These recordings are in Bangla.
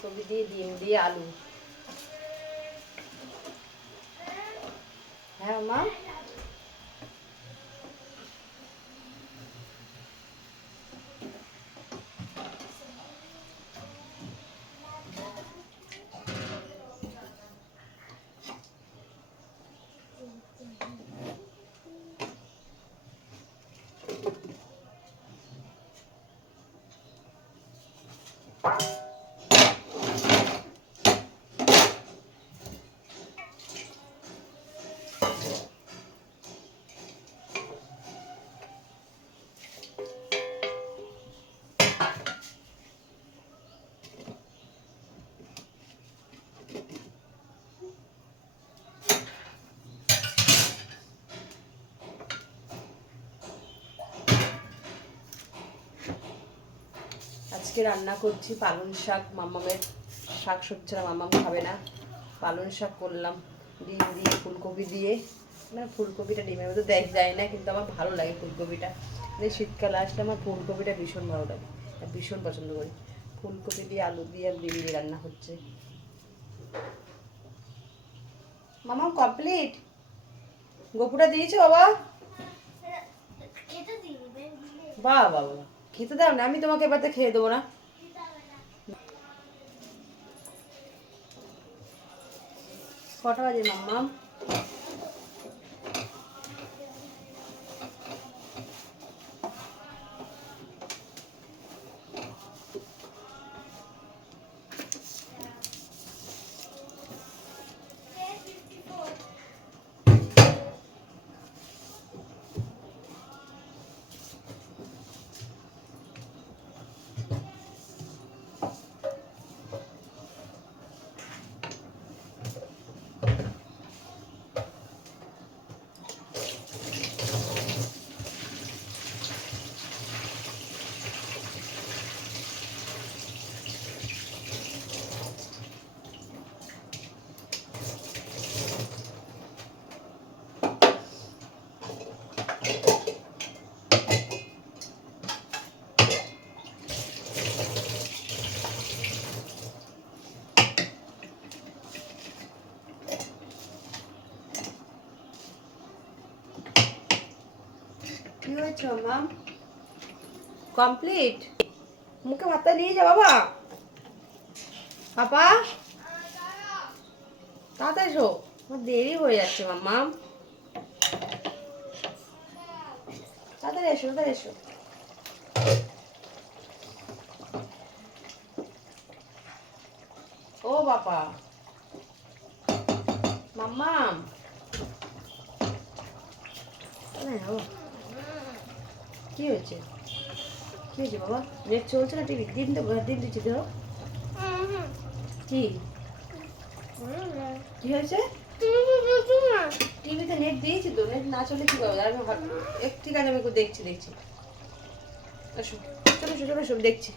ফুলকপি দিয়ে ডিম দিয়ে আলু। হ্যাঁ মা, আজকে রান্না করছি পালং শাক। মাম্মামের শাক সবজি ছাড়া মাম্মাম খাবে না। পালং শাক করলাম ডিম দিয়ে ফুলকপি দিয়ে। মানে ফুলকপিটা ডিমের মধ্যে দেখ যায় না, কিন্তু আমার ভালো লাগে ফুলকপিটা। মানে শীতকাল আসলে আমার ফুলকপিটা ভীষণ ভালো লাগে, ভীষণ পছন্দ করি। ফুলকপি দিয়ে আলু দিয়ে আর ডিম দিয়ে রান্না হচ্ছে। মাম্মাম কমপ্লিট? গোপুটা দিয়েছে বাবা? বাহ বাবা, খেতে দাও না, আমি তোমাকে এবার খেয়ে দেবো না। কটা বাজে মাম্মাম? কি হয়েছে মাম্মাম? কমপ্লিট? মুখে ভাতটা নিয়ে যা বাবা। পাপা তাড়াতাড়ি এসো, আমার দেরি হয়ে যাচ্ছে মাম্মাম। তাড়াতাড়ি এসো, তাড়াতাড়ি এসো। ও বাবা, মাম্মাম কি হয়েছে? কি হয়েছে বাবা? নেট চলছে না? টিভি ডিম দেবো? ডিম দিচ্ছি ধরো। কি কি হয়েছে? টিভিতে নেট দিয়েছি তো, নেট না চলে কি পাবে? আমি ঠিক আছে, আমি দেখছি দেখছি। আসো, চলো চলো সব দেখছি।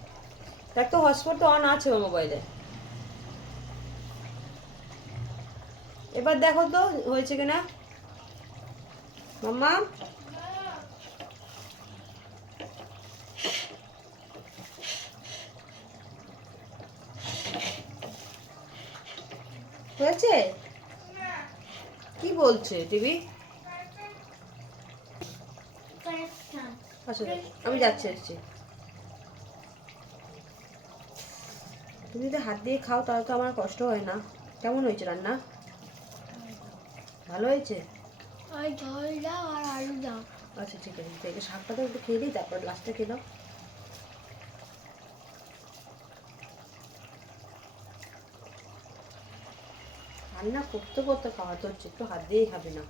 দেখ তো, হটস্পট তো অন আছে ওর মোবাইলে। এবার দেখো তো হয়েছে কিনা মাম্মা। হয়েছে? কি বলছে টিভি? আচ্ছা আমি যাচ্ছি আসছি। তুমি যদি হাত দিয়ে খাও তাহলে তো আমার কষ্ট হয় না। কেমন হয়েছে রান্না? ভালো হয়েছে? ঝোল দাও আর আলু দাও। আচ্ছা ঠিক আছে, এই শাকটা তো একটু খেয়ে দিই, তারপর লাস্টে খেয়ে দাও। রান্না করতে করতে খাওয়াতে হচ্ছে, একটু হাত দিয়েই খাবে না।